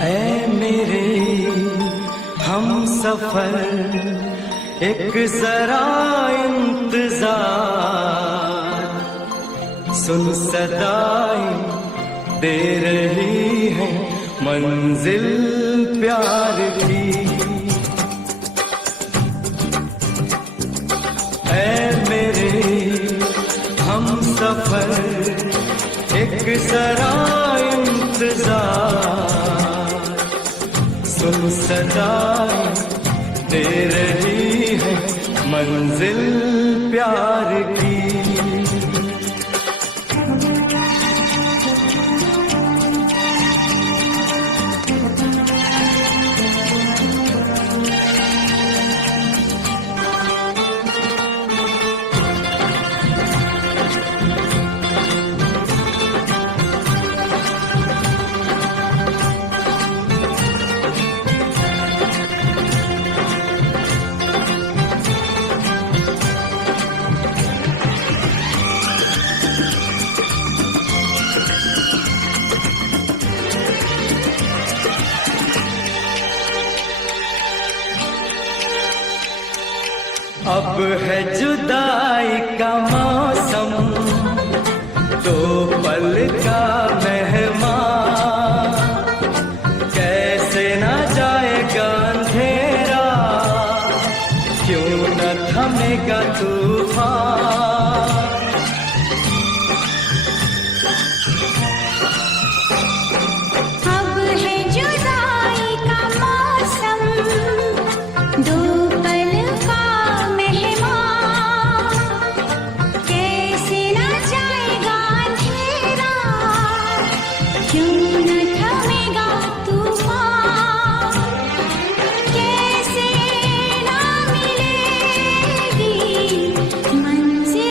ऐ मेरे हम सफर एक जरा इंतजार, सुन सदाएं दे रही है मंजिल प्यार की। ऐ मेरे हम सफर एक जरा इंतजार, सुन सदाएं दे रही है मंजिल प्यार की। अब है जुदाई का मौसम, दो पल का मेहमान,